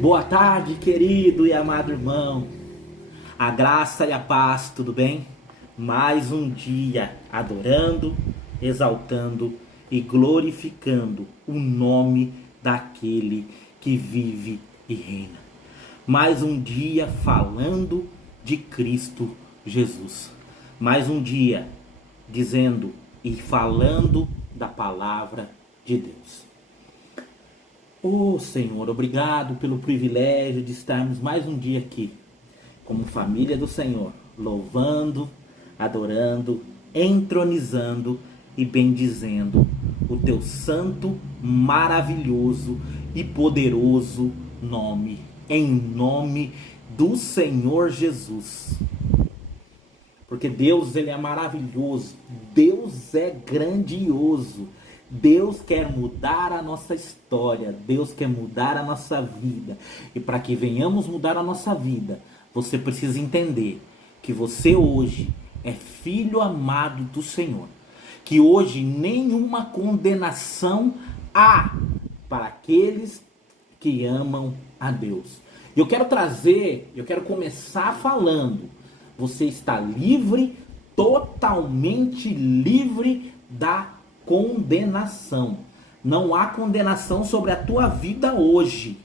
Boa tarde, querido e amado irmão. A graça e a paz, tudo bem? Mais um dia adorando, exaltando e glorificando o nome daquele que vive e reina. Mais um dia falando de Cristo Jesus. Mais um dia dizendo e falando da palavra de Deus. Oh Senhor, obrigado pelo privilégio de estarmos mais um dia aqui, como família do Senhor, louvando, adorando, entronizando e bendizendo o teu santo, maravilhoso e poderoso nome, em nome do Senhor Jesus. Porque Deus, ele é maravilhoso, Deus é grandioso. Deus quer mudar a nossa história, Deus quer mudar a nossa vida. E para que venhamos mudar a nossa vida, você precisa entender que você hoje é filho amado do Senhor. Que hoje nenhuma condenação há para aqueles que amam a Deus. E eu quero começar falando, você está livre, totalmente livre da condenação. Não há condenação sobre a tua vida hoje,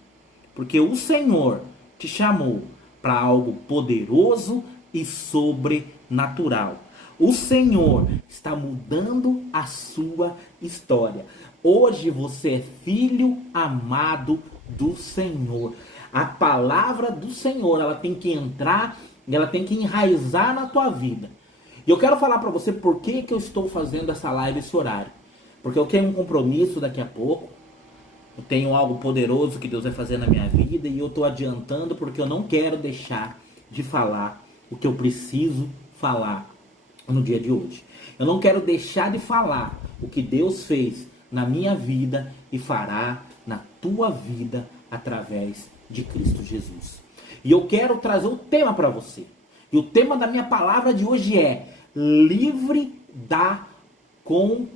porque o Senhor te chamou para algo poderoso e sobrenatural. O Senhor está mudando a sua história. Hoje você é filho amado do Senhor. A palavra do Senhor, ela tem que entrar e ela tem que enraizar na tua vida. E eu quero falar para você por que eu estou fazendo essa live, esse horário. Porque eu tenho um compromisso daqui a pouco. Eu tenho algo poderoso que Deus vai fazer na minha vida. E eu estou adiantando porque eu não quero deixar de falar o que eu preciso falar no dia de hoje. Eu não quero deixar de falar o que Deus fez na minha vida e fará na tua vida através de Cristo Jesus. E eu quero trazer um tema para você. E o tema da minha palavra de hoje é livre da condenação.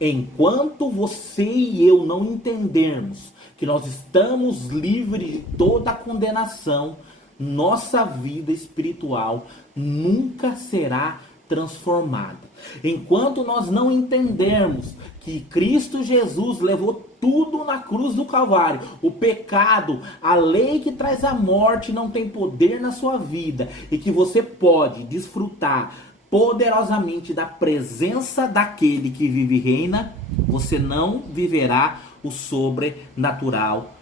Enquanto você e eu não entendermos que nós estamos livres de toda a condenação, nossa vida espiritual nunca será transformada. Enquanto nós não entendermos que Cristo Jesus levou tudo na cruz do Calvário, o pecado, a lei que traz a morte não tem poder na sua vida e que você pode desfrutar poderosamente da presença daquele que vive e reina, você não viverá o sobrenatural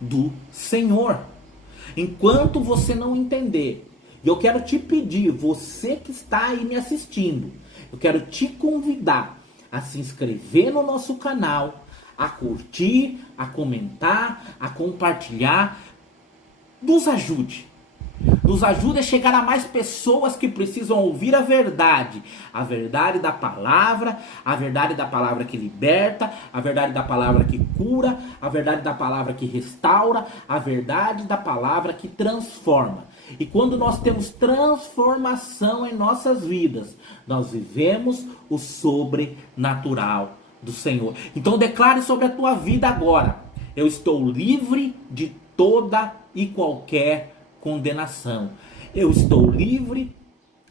do Senhor. Enquanto você não entender, e eu quero te pedir, você que está aí me assistindo, eu quero te convidar a se inscrever no nosso canal, a curtir, a comentar, a compartilhar. Nos ajude. Nos ajude a chegar a mais pessoas que precisam ouvir a verdade da palavra, a verdade da palavra que liberta, a verdade da palavra que cura, a verdade da palavra que restaura, a verdade da palavra que transforma. E quando nós temos transformação em nossas vidas, nós vivemos o sobrenatural do Senhor. Então declare sobre a tua vida agora: eu estou livre de toda e qualquer condenação. Eu estou livre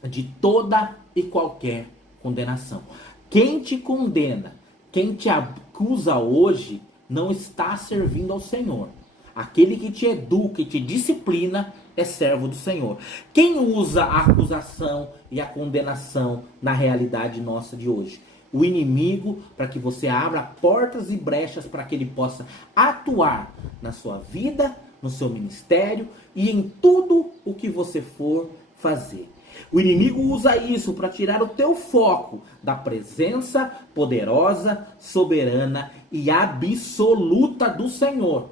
de toda e qualquer condenação. Quem te condena, quem te acusa hoje, não está servindo ao Senhor. Aquele que te educa e te disciplina é servo do Senhor. Quem usa a acusação e a condenação na realidade nossa de hoje? O inimigo, para que você abra portas e brechas para que ele possa atuar na sua vida, no seu ministério e em tudo o que você for fazer. O inimigo usa isso para tirar o teu foco da presença poderosa, soberana e absoluta do Senhor.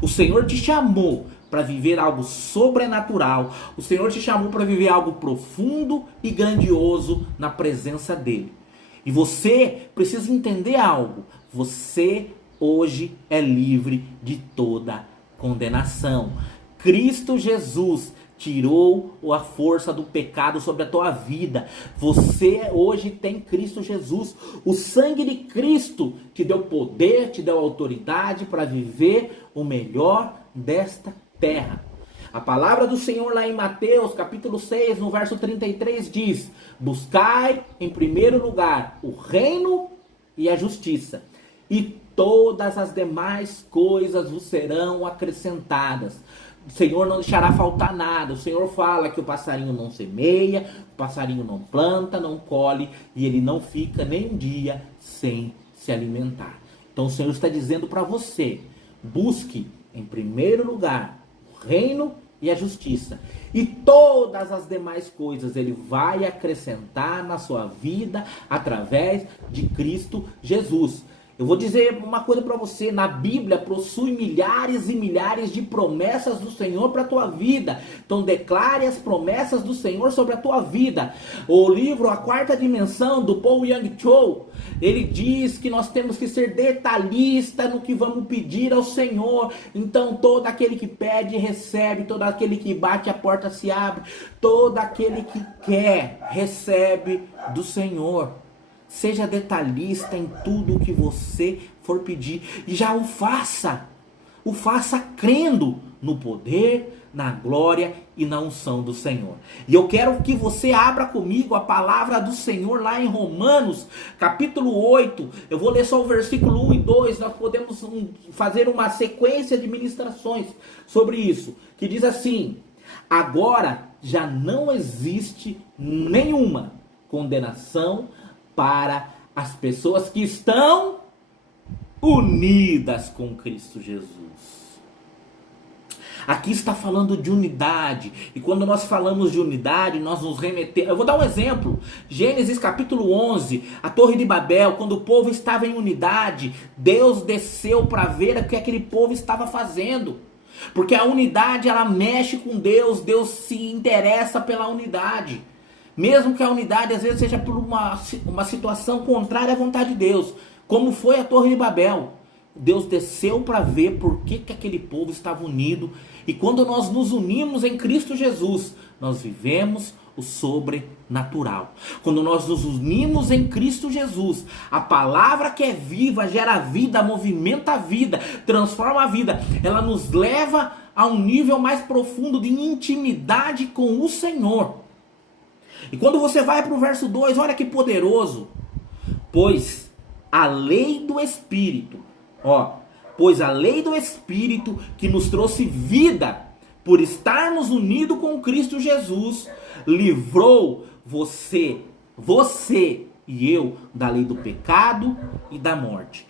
O Senhor te chamou para viver algo sobrenatural. O Senhor te chamou para viver algo profundo e grandioso na presença dele. E você precisa entender algo. Você hoje é livre de toda condenação. Cristo Jesus tirou a força do pecado sobre a tua vida. Você hoje tem Cristo Jesus. O sangue de Cristo te deu poder, te deu autoridade para viver o melhor desta terra. A palavra do Senhor lá em Mateus, capítulo 6, no verso 33 diz: buscai em primeiro lugar o reino e a justiça, e todas as demais coisas vos serão acrescentadas. O Senhor não deixará faltar nada. O Senhor fala que o passarinho não semeia, o passarinho não planta, não colhe, e ele não fica nem um dia sem se alimentar. Então o Senhor está dizendo para você: busque em primeiro lugar o reino e a justiça, e todas as demais coisas Ele vai acrescentar na sua vida através de Cristo Jesus. Eu vou dizer uma coisa para você: na Bíblia possui milhares e milhares de promessas do Senhor para a tua vida. Então declare as promessas do Senhor sobre a tua vida. O livro A Quarta Dimensão, do Paul Young Cho, ele diz que nós temos que ser detalhista no que vamos pedir ao Senhor. Então todo aquele que pede recebe, todo aquele que bate a porta se abre, todo aquele que quer recebe do Senhor. Seja detalhista em tudo o que você for pedir. E já o faça. O faça crendo no poder, na glória e na unção do Senhor. E eu quero que você abra comigo a palavra do Senhor lá em Romanos, capítulo 8. Eu vou ler só o versículo 1 e 2. Nós podemos fazer uma sequência de ministrações sobre isso. Que diz assim: agora já não existe nenhuma condenação para as pessoas que estão unidas com Cristo Jesus. Aqui está falando de unidade. E quando nós falamos de unidade, nós nos remetemos... Eu vou dar um exemplo. Gênesis capítulo 11, a Torre de Babel, quando o povo estava em unidade, Deus desceu para ver o que aquele povo estava fazendo. Porque a unidade, ela mexe com Deus. Deus se interessa pela unidade. Mesmo que a unidade às vezes seja por uma situação contrária à vontade de Deus, como foi a Torre de Babel. Deus desceu para ver por que aquele povo estava unido. E quando nós nos unimos em Cristo Jesus, nós vivemos o sobrenatural. Quando nós nos unimos em Cristo Jesus, a palavra que é viva, gera vida, movimenta a vida, transforma a vida. Ela nos leva a um nível mais profundo de intimidade com o Senhor. E quando você vai para o verso 2, olha que poderoso. Pois a lei do Espírito, pois a lei do Espírito que nos trouxe vida, por estarmos unidos com Cristo Jesus, livrou você e eu da lei do pecado e da morte.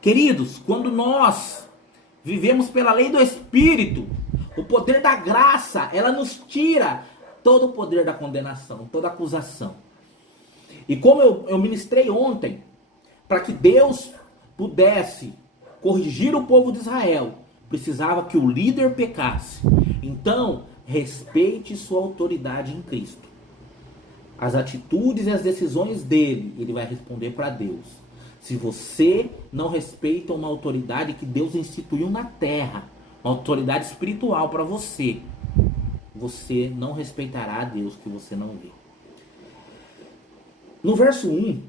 Queridos, quando nós vivemos pela lei do Espírito, o poder da graça, ela nos tira todo o poder da condenação, toda acusação. E como eu ministrei ontem, para que Deus pudesse corrigir o povo de Israel, precisava que o líder pecasse. Então, respeite sua autoridade em Cristo. As atitudes e as decisões dele, ele vai responder para Deus. Se você não respeita uma autoridade que Deus instituiu na terra, uma autoridade espiritual para você, você não respeitará a Deus que você não vê. No verso 1,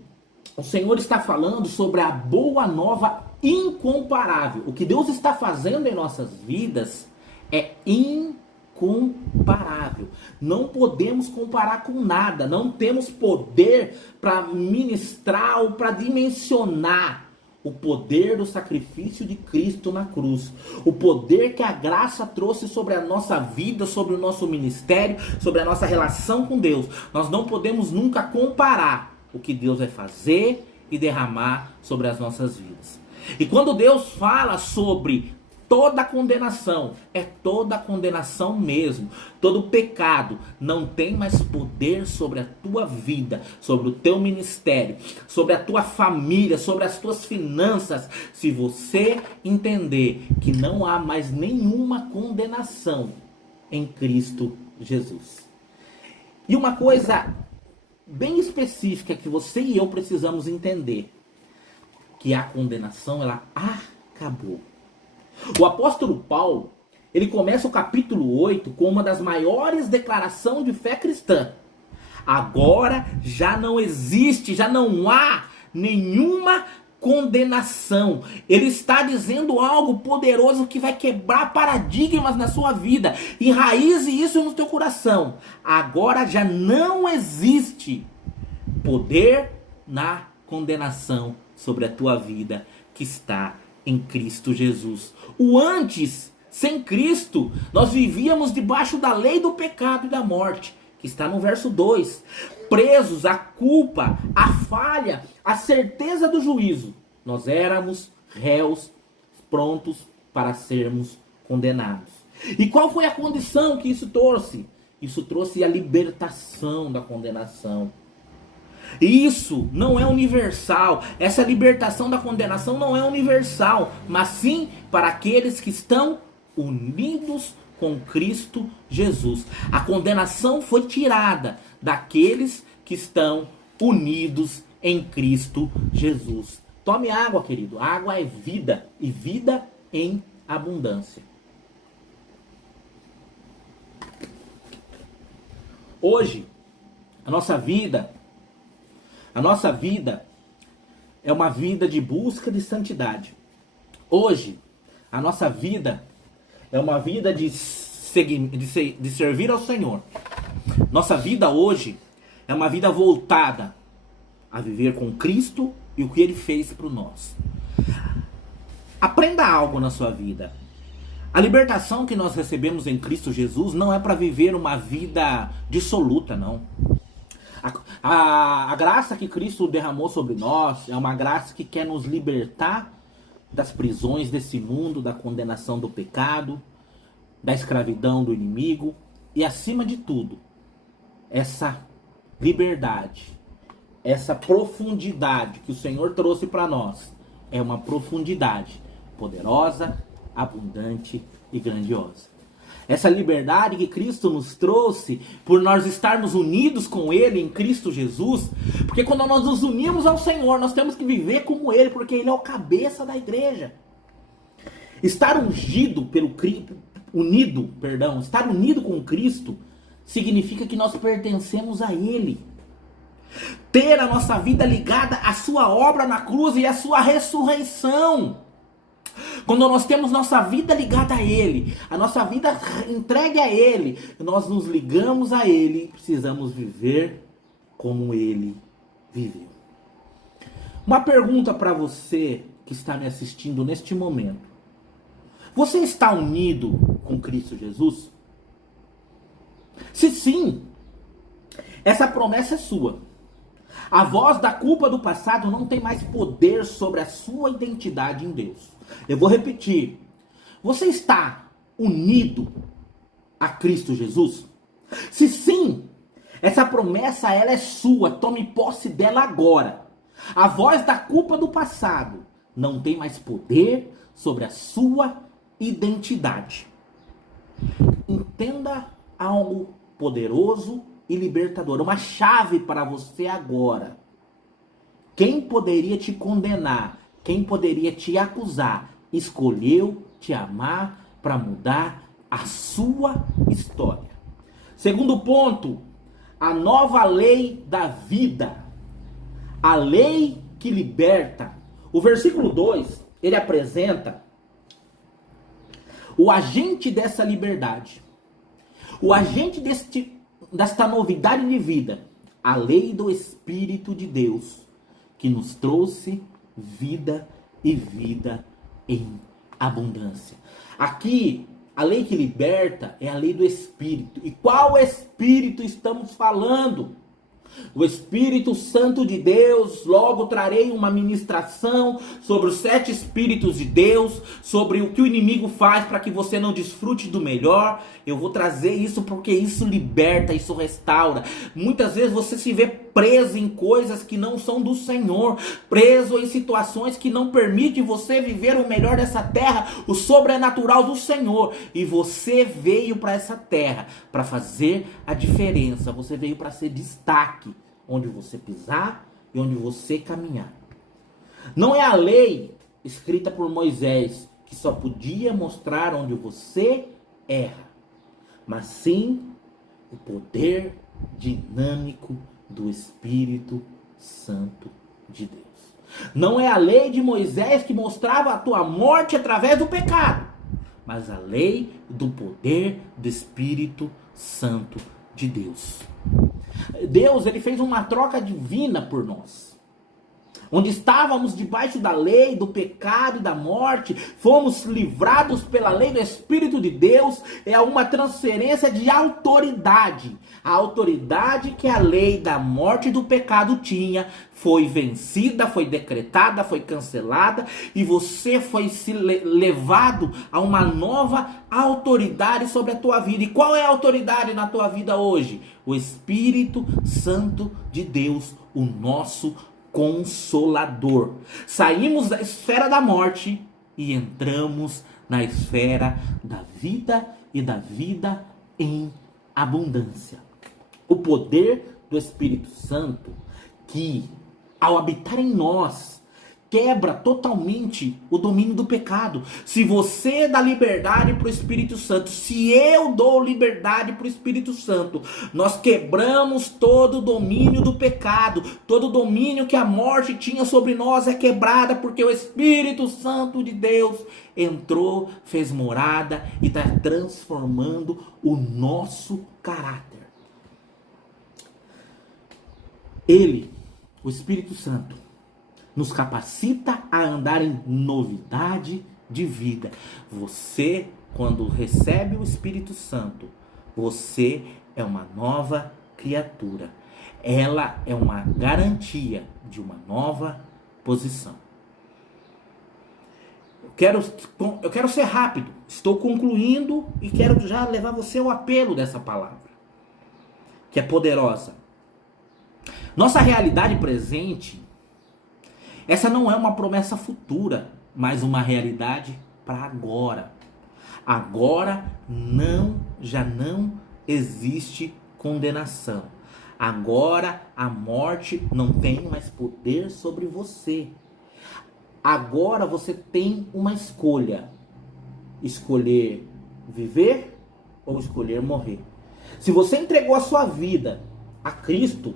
o Senhor está falando sobre a boa nova incomparável. O que Deus está fazendo em nossas vidas é incomparável. Não podemos comparar com nada. Não temos poder para ministrar ou para dimensionar o poder do sacrifício de Cristo na cruz. O poder que a graça trouxe sobre a nossa vida, sobre o nosso ministério, sobre a nossa relação com Deus. Nós não podemos nunca comparar o que Deus vai fazer e derramar sobre as nossas vidas. E quando Deus fala sobre toda condenação, é toda condenação mesmo. Todo pecado não tem mais poder sobre a tua vida, sobre o teu ministério, sobre a tua família, sobre as tuas finanças, se você entender que não há mais nenhuma condenação em Cristo Jesus. E uma coisa bem específica que você e eu precisamos entender, que a condenação, ela acabou. O apóstolo Paulo, ele começa o capítulo 8 com uma das maiores declarações de fé cristã. Agora já não existe, já não há nenhuma condenação. Ele está dizendo algo poderoso que vai quebrar paradigmas na sua vida. Enraize isso no teu coração. Agora já não existe poder na condenação sobre a tua vida que está em Cristo Jesus. O antes, sem Cristo, nós vivíamos debaixo da lei do pecado e da morte, que está no verso 2. Presos à culpa, à falha, à certeza do juízo. Nós éramos réus prontos para sermos condenados. E qual foi a condição que isso trouxe? Isso trouxe a libertação da condenação. Isso não é universal. Essa libertação da condenação não é universal, mas sim para aqueles que estão unidos com Cristo Jesus. A condenação foi tirada daqueles que estão unidos em Cristo Jesus. Tome água, querido. Água é vida, e vida em abundância. Hoje, a nossa vida é uma vida de busca de santidade. Hoje, a nossa vida é uma vida de servir ao Senhor. Nossa vida hoje é uma vida voltada a viver com Cristo e o que Ele fez por nós. Aprenda algo na sua vida. A libertação que nós recebemos em Cristo Jesus não é para viver uma vida dissoluta, não. A graça que Cristo derramou sobre nós é uma graça que quer nos libertar das prisões desse mundo, da condenação do pecado, da escravidão do inimigo e, acima de tudo, essa liberdade, essa profundidade que o Senhor trouxe para nós é uma profundidade poderosa, abundante e grandiosa. Essa liberdade que Cristo nos trouxe por nós estarmos unidos com Ele em Cristo Jesus, porque quando nós nos unimos ao Senhor, nós temos que viver como Ele, porque Ele é o cabeça da igreja. Estar estar unido com Cristo significa que nós pertencemos a Ele. Ter a nossa vida ligada à sua obra na cruz e à sua ressurreição. Quando nós temos nossa vida ligada a Ele, a nossa vida entregue a Ele, nós nos ligamos a Ele, precisamos viver como Ele viveu. Uma pergunta para você que está me assistindo neste momento. Você está unido com Cristo Jesus? Se sim, essa promessa é sua. A voz da culpa do passado não tem mais poder sobre a sua identidade em Deus. Eu vou repetir. Você está unido a Cristo Jesus? Se sim, essa promessa ela é sua. Tome posse dela agora. A voz da culpa do passado não tem mais poder sobre a sua identidade. Entenda algo poderoso e libertador. Uma chave para você agora. Quem poderia te condenar? Quem poderia te acusar? Escolheu te amar para mudar a sua história. Segundo ponto, a nova lei da vida. A lei que liberta. O versículo 2, ele apresenta o agente dessa liberdade. O agente desta novidade de vida. A lei do Espírito de Deus, que nos trouxe vida e vida em abundância. Aqui, a lei que liberta é a lei do Espírito. E qual Espírito estamos falando? O Espírito Santo de Deus. Logo trarei uma ministração sobre os 7 Espíritos de Deus, sobre o que o inimigo faz para que você não desfrute do melhor. Eu vou trazer isso porque isso liberta, isso restaura. Muitas vezes você se vê preso em coisas que não são do Senhor, preso em situações que não permitem você viver o melhor dessa terra, o sobrenatural do Senhor. E você veio para essa terra para fazer a diferença. Você veio para ser destaque onde você pisar e onde você caminhar. Não é a lei escrita por Moisés que só podia mostrar onde você erra, mas sim o poder dinâmico do Espírito Santo de Deus. Não é a lei de Moisés que mostrava a tua morte através do pecado, mas a lei do poder do Espírito Santo de Deus. Deus, ele fez uma troca divina por nós. Onde estávamos debaixo da lei, do pecado e da morte, fomos livrados pela lei do Espírito de Deus. É uma transferência de autoridade. A autoridade que a lei da morte e do pecado tinha foi vencida, foi decretada, foi cancelada, e você foi levado a uma nova autoridade sobre a tua vida. E qual é a autoridade na tua vida hoje? O Espírito Santo de Deus, o nosso Consolador. Saímos da esfera da morte e entramos na esfera da vida e da vida em abundância. O poder do Espírito Santo, que ao habitar em nós, quebra totalmente o domínio do pecado. Se você dá liberdade para o Espírito Santo, se eu dou liberdade para o Espírito Santo, nós quebramos todo o domínio do pecado. Todo o domínio que a morte tinha sobre nós é quebrada, porque o Espírito Santo de Deus entrou, fez morada e está transformando o nosso caráter. Ele, o Espírito Santo, nos capacita a andar em novidade de vida. Você, quando recebe o Espírito Santo, você é uma nova criatura. Ela é uma garantia de uma nova posição. Eu quero ser rápido. Estou concluindo e quero já levar você ao apelo dessa palavra, que é poderosa. Nossa realidade presente, essa não é uma promessa futura, mas uma realidade para agora. Agora já não existe condenação. Agora a morte não tem mais poder sobre você. Agora você tem uma escolha: escolher viver ou escolher morrer. Se você entregou a sua vida a Cristo,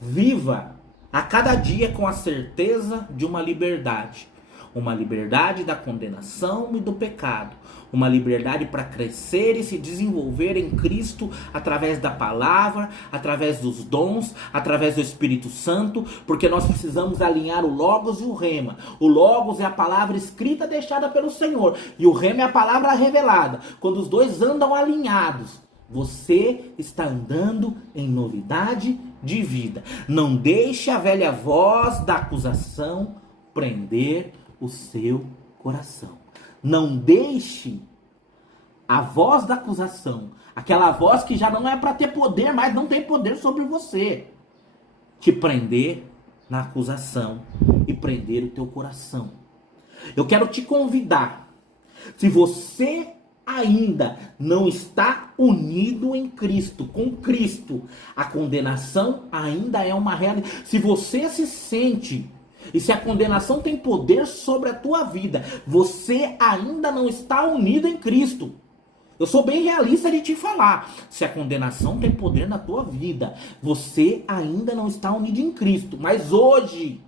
viva a cada dia com a certeza de uma liberdade. Uma liberdade da condenação e do pecado. Uma liberdade para crescer e se desenvolver em Cristo através da palavra, através dos dons, através do Espírito Santo, porque nós precisamos alinhar o Logos e o Rema. O Logos é a palavra escrita deixada pelo Senhor, e o Rema é a palavra revelada. Quando os dois andam alinhados, você está andando em novidade de vida. Não deixe a velha voz da acusação prender o seu coração. Não deixe a voz da acusação, aquela voz que já não é para ter poder, mas não tem poder sobre você, te prender na acusação e prender o teu coração. Eu quero te convidar, se você ainda não está unido em Cristo, com Cristo, a condenação ainda é uma realidade. Se você se sente, e se a condenação tem poder sobre a tua vida, você ainda não está unido em Cristo. Eu sou bem realista de te falar. Se a condenação tem poder na tua vida, você ainda não está unido em Cristo. Mas hoje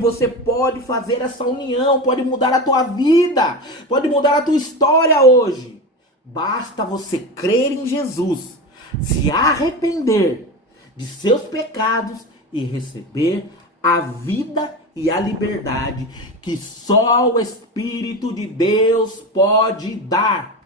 você pode fazer essa união, pode mudar a tua vida, pode mudar a tua história hoje. Basta você crer em Jesus, se arrepender de seus pecados e receber a vida e a liberdade que só o Espírito de Deus pode dar.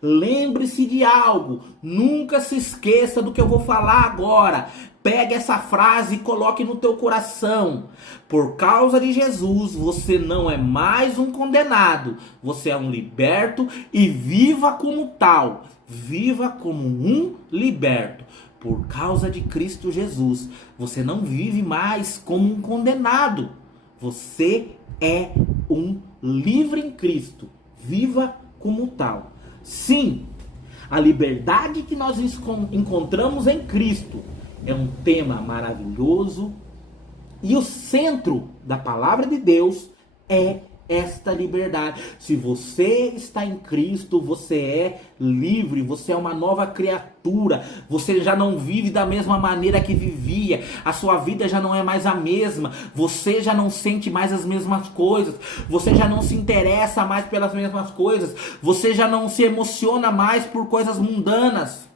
Lembre-se de algo, nunca se esqueça do que eu vou falar agora. Pegue essa frase e coloque no teu coração. Por causa de Jesus, você não é mais um condenado. Você é um liberto e viva como tal. Viva como um liberto. Por causa de Cristo Jesus, você não vive mais como um condenado. Você é um livre em Cristo. Viva como tal. Sim, a liberdade que nós encontramos em Cristo é um tema maravilhoso, e o centro da palavra de Deus é esta liberdade. Se você está em Cristo, você é livre, você é uma nova criatura, você já não vive da mesma maneira que vivia, a sua vida já não é mais a mesma, você já não sente mais as mesmas coisas, você já não se interessa mais pelas mesmas coisas, você já não se emociona mais por coisas mundanas.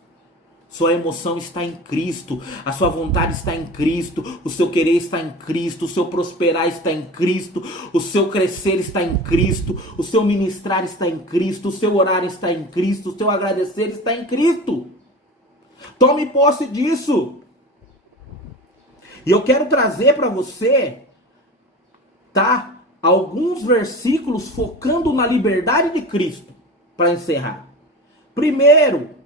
Sua emoção está em Cristo, a sua vontade está em Cristo, o seu querer está em Cristo, o seu prosperar está em Cristo, o seu crescer está em Cristo, o seu ministrar está em Cristo, o seu orar está em Cristo, o seu agradecer está em Cristo. Tome posse disso. E eu quero trazer para você, tá? Alguns versículos focando na liberdade de Cristo, para encerrar. Primeiro,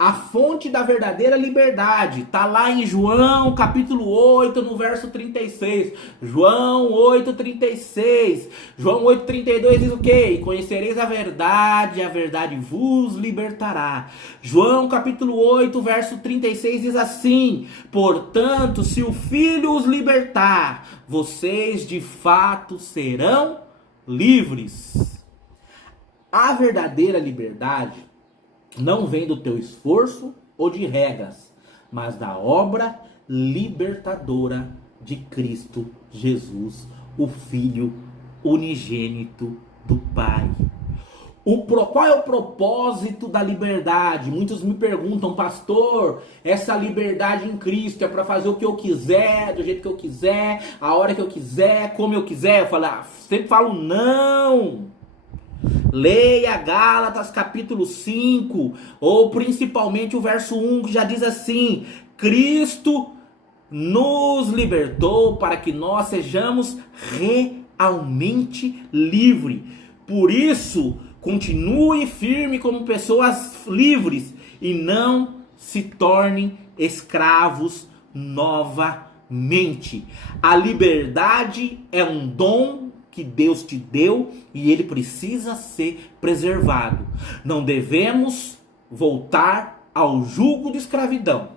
a fonte da verdadeira liberdade está lá em João capítulo 8, no verso 36. João 8:36. João 8:32 diz o quê? E conhecereis a verdade vos libertará. João capítulo 8, verso 36 diz assim: portanto, se o Filho os libertar, vocês de fato serão livres. A verdadeira liberdade não vem do teu esforço ou de regras, mas da obra libertadora de Cristo Jesus, o Filho unigênito do Pai. Qual é o propósito da liberdade? Muitos me perguntam, pastor, essa liberdade em Cristo é para fazer o que eu quiser, do jeito que eu quiser, a hora que eu quiser, como eu quiser? Eu sempre falo não. Leia Gálatas capítulo 5, ou principalmente o verso 1, que já diz assim: Cristo nos libertou para que nós sejamos realmente livres. Por isso, continue firme como pessoas livres e não se tornem escravos novamente. A liberdade é um dom que Deus te deu e ele precisa ser preservado. Não devemos voltar ao jugo de escravidão,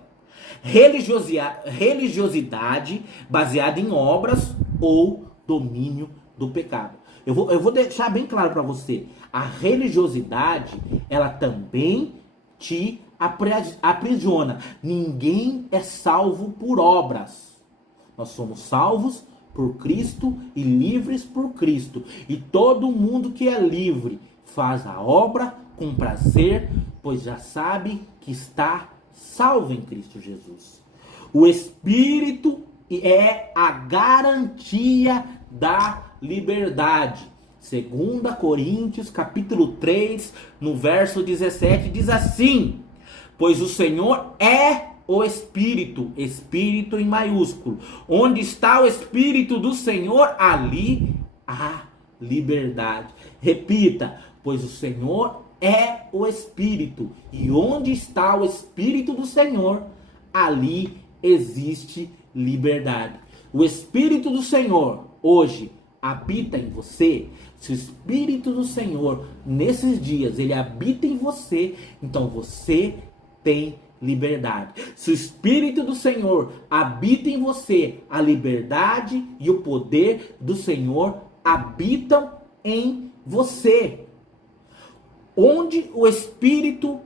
religiosidade baseada em obras ou domínio do pecado. Eu vou deixar bem claro para você, a religiosidade, ela também te aprisiona. Ninguém é salvo por obras. Nós somos salvos por Cristo e livres por Cristo. E todo mundo que é livre faz a obra com prazer, pois já sabe que está salvo em Cristo Jesus. O Espírito é a garantia da liberdade. 2 Coríntios capítulo 3, no verso 17, diz assim: pois o Senhor é o Espírito, Espírito em maiúsculo. Onde está o Espírito do Senhor, ali há liberdade. Repita, pois o Senhor é o Espírito. E onde está o Espírito do Senhor, ali existe liberdade. O Espírito do Senhor hoje habita em você. Se o Espírito do Senhor nesses dias ele habita em você, então você tem liberdade. Se o Espírito do Senhor habita em você, a liberdade e o poder do Senhor habitam em você. Onde o Espírito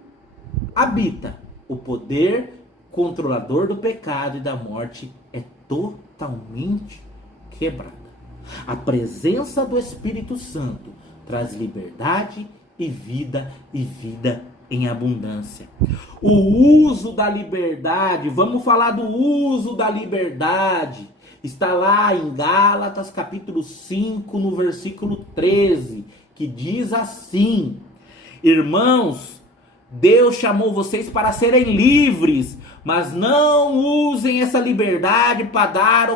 habita, o poder controlador do pecado e da morte é totalmente quebrada. A presença do Espírito Santo traz liberdade e vida em abundância. O uso da liberdade, vamos falar do uso da liberdade. Está lá em Gálatas capítulo 5, no versículo 13, que diz assim: irmãos, Deus chamou vocês para serem livres, mas não usem essa liberdade para dar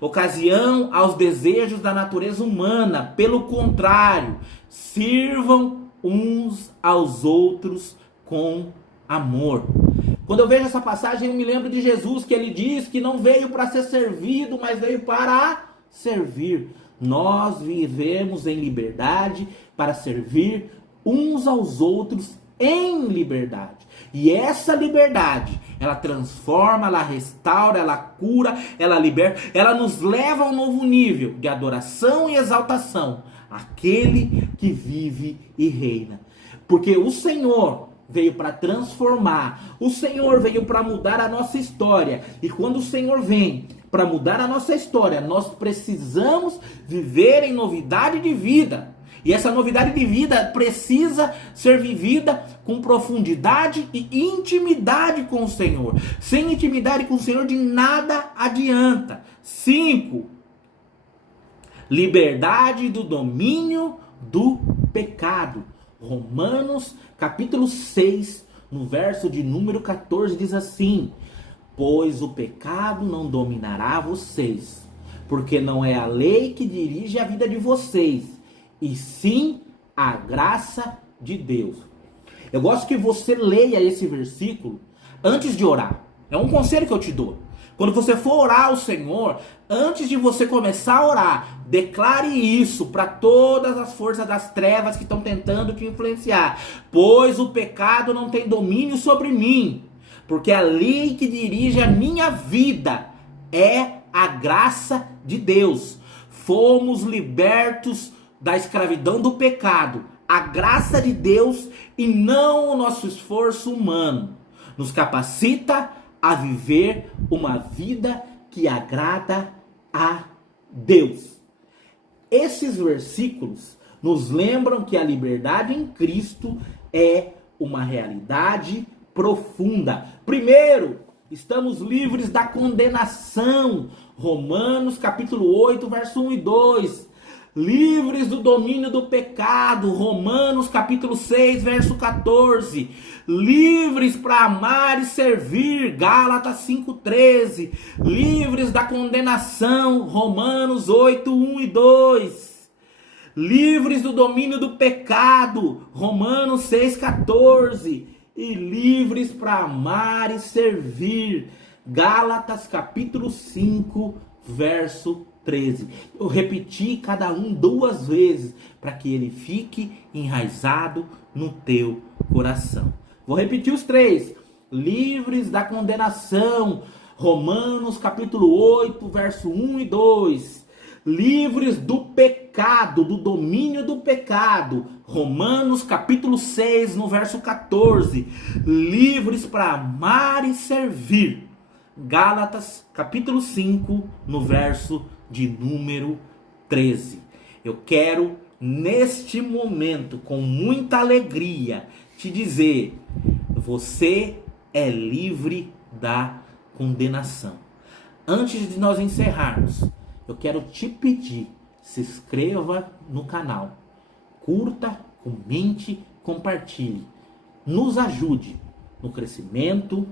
ocasião aos desejos da natureza humana. Pelo contrário, sirvam uns aos outros com amor. Quando eu vejo essa passagem, eu me lembro de Jesus, que ele diz que não veio para ser servido, mas veio para servir. Nós vivemos em liberdade para servir uns aos outros em liberdade. E essa liberdade, ela transforma, ela restaura, ela cura, ela liberta, ela nos leva a um novo nível de adoração e exaltação, aquele que vive e reina. Porque o Senhor veio para transformar, o Senhor veio para mudar a nossa história. E quando o Senhor vem para mudar a nossa história, nós precisamos viver em novidade de vida. E essa novidade de vida precisa ser vivida com profundidade e intimidade com o Senhor. Sem intimidade com o Senhor, de nada adianta. 5. Liberdade do domínio do pecado. Romanos capítulo 6, no verso de número 14, diz assim: pois o pecado não dominará vocês, porque não é a lei que dirige a vida de vocês, e sim a graça de Deus. Eu gosto que você leia esse versículo antes de orar. É um conselho que eu te dou. Quando você for orar ao Senhor, antes de você começar a orar, declare isso para todas as forças das trevas que estão tentando te influenciar. Pois o pecado não tem domínio sobre mim, porque a lei que dirige a minha vida é a graça de Deus. Fomos libertos da escravidão do pecado. A graça de Deus e não o nosso esforço humano nos capacita a viver uma vida que agrada a Deus. Esses versículos nos lembram que a liberdade em Cristo é uma realidade profunda. Primeiro, estamos livres da condenação. Romanos capítulo 8, verso 1 e 2. Livres do domínio do pecado. Romanos capítulo 6, verso 14. Livres para amar e servir. Gálatas 5:13. Livres da condenação. Romanos 8, 1 e 2. Livres do domínio do pecado. Romanos 6:14. E livres para amar e servir. Gálatas capítulo 5, verso 13. Eu repeti cada um 2 vezes para que ele fique enraizado no teu coração. Vou repetir os 3. Livres da condenação. Romanos capítulo 8, verso 1 e 2. Livres do pecado, do domínio do pecado. Romanos capítulo 6, no verso 14. Livres para amar e servir. Gálatas capítulo 5, no verso de número 13. Eu quero, neste momento, com muita alegria, te dizer: você é livre da condenação. Antes de nós encerrarmos, eu quero te pedir, se inscreva no canal, curta, comente, compartilhe. Nos ajude no crescimento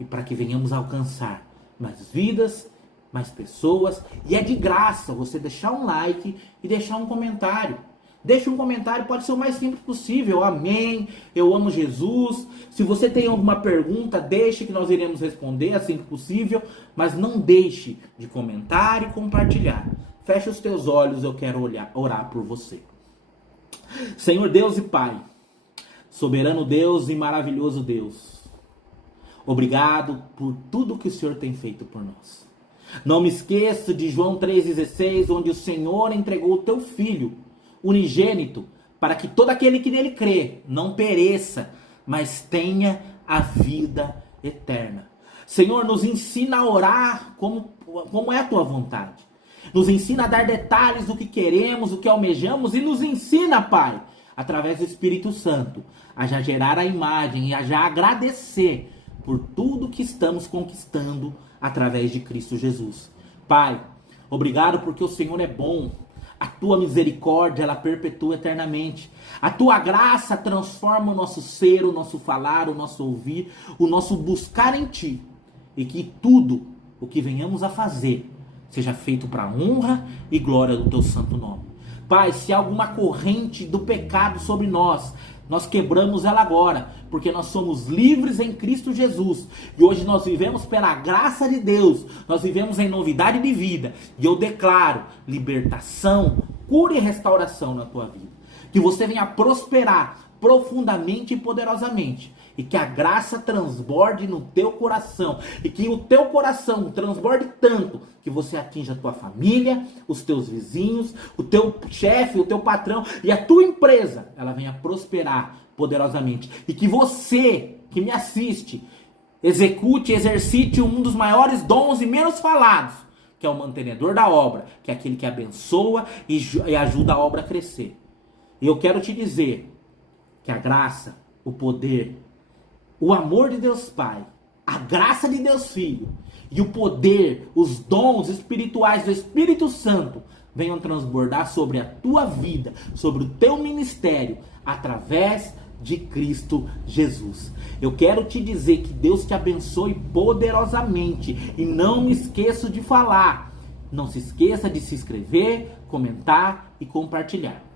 e para que venhamos alcançar mais vidas, mais pessoas. E é de graça você deixar um like e deixar um comentário. Deixe um comentário, pode ser o mais simples possível. Amém, eu amo Jesus. Se você tem alguma pergunta, deixe que nós iremos responder assim que possível. Mas não deixe de comentar e compartilhar. Feche os teus olhos, eu quero orar por você. Senhor Deus e Pai, soberano Deus e maravilhoso Deus, obrigado por tudo que o Senhor tem feito por nós. Não me esqueça de João 3,16, onde o Senhor entregou o teu Filho unigênito, para que todo aquele que nele crê não pereça, mas tenha a vida eterna. Senhor, nos ensina a orar como é a tua vontade. Nos ensina a dar detalhes do que queremos, do que almejamos, e nos ensina, Pai, através do Espírito Santo, a já gerar a imagem e a já agradecer por tudo que estamos conquistando através de Cristo Jesus. Pai, obrigado porque o Senhor é bom. A tua misericórdia, ela perpetua eternamente. A tua graça transforma o nosso ser, o nosso falar, o nosso ouvir, o nosso buscar em ti. E que tudo o que venhamos a fazer seja feito para a honra e glória do teu santo nome. Pai, se há alguma corrente do pecado sobre nós quebramos ela agora, porque nós somos livres em Cristo Jesus. E hoje nós vivemos pela graça de Deus, nós vivemos em novidade de vida. E eu declaro libertação, cura e restauração na tua vida. Que você venha prosperar profundamente e poderosamente. E que a graça transborde no teu coração. E que o teu coração transborde tanto que você atinja a tua família, os teus vizinhos, o teu chefe, o teu patrão e a tua empresa. Ela venha prosperar poderosamente. E que você que me assiste execute, exercite um dos maiores dons e menos falados, que é o mantenedor da obra, que é aquele que abençoa e ajuda a obra a crescer. E eu quero te dizer que a graça, o poder, o amor de Deus Pai, a graça de Deus Filho e o poder, os dons espirituais do Espírito Santo venham transbordar sobre a tua vida, sobre o teu ministério, através de Cristo Jesus. Eu quero te dizer que Deus te abençoe poderosamente e não me esqueço de falar. Não se esqueça de se inscrever, comentar e compartilhar.